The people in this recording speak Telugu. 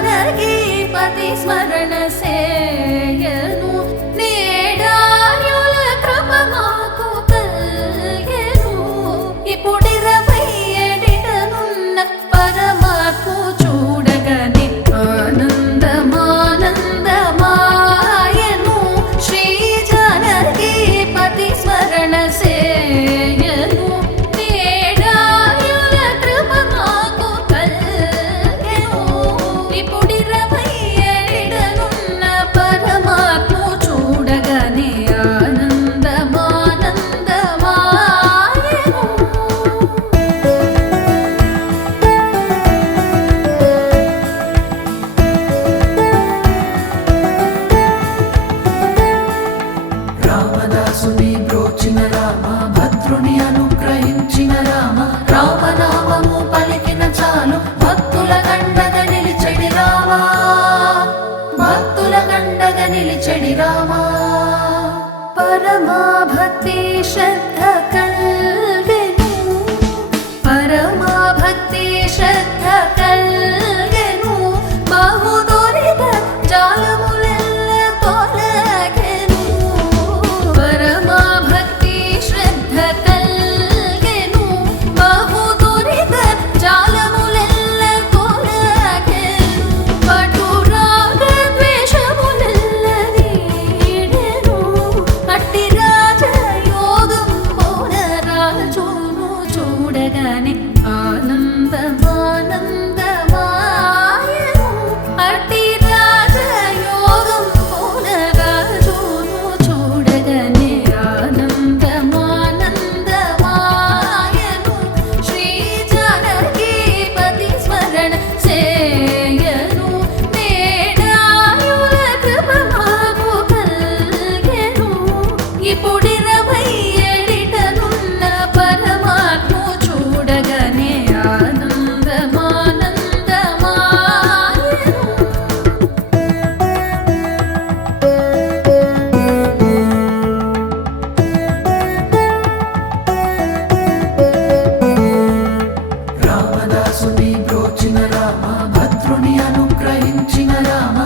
जानकीपति स्मरण सेयनु नेडायुल कृप माकु कल्गेनु इपुडिरवै एडिटनुन्न परमात्मु చూడగని ఆనందమానందమాయను శ్రీ जानकीपति స్మరణ సేయను నేడాయుల కృప మాకు కల్గెను ఇపుడిరవై ఏడిడనున్న పరమాత్ము చూడగని ఆనందమానందమాయను రామదాసుని బ్రోచిన రామ భద్రుని అనుగ్రహించిన రామ రామనామము పలికిన చాలు భక్తుల గండగా నిలిచెడి రామ భక్తుల గండగా నిలిచెడి రామ పరమా భక్తి శ్రద్ధ కల్గెను పరమా భక్తి శ్రద్ధ కల్గెను బహుదూరిత జాలములెల్ల తొలగెను పరమా భక్తి శ్రద్ధ కల్గెను బహుదూరిత జాలములెల్ల తొలగెను పటురాగ ద్వేషములెల్ల వీడెను అట్టి రాజయోగం పోన రాజును చూడగానే ఆనందమానందమాయను అట్టి రాజయోగం పోన రాజును చూడగానే ఆనందమానందమాయను శ్రీ जानकीपति స్మరణ సేయను నేడాయుల కృప మాకు కల్గెను ఇపుడిరవై ఏడిటనున్న పరమాత్ము చూడగనే ఆనందమానందమాయను రామదాసుని బ్రోచిన రామ భద్రుని అనుగ్రహించిన రామ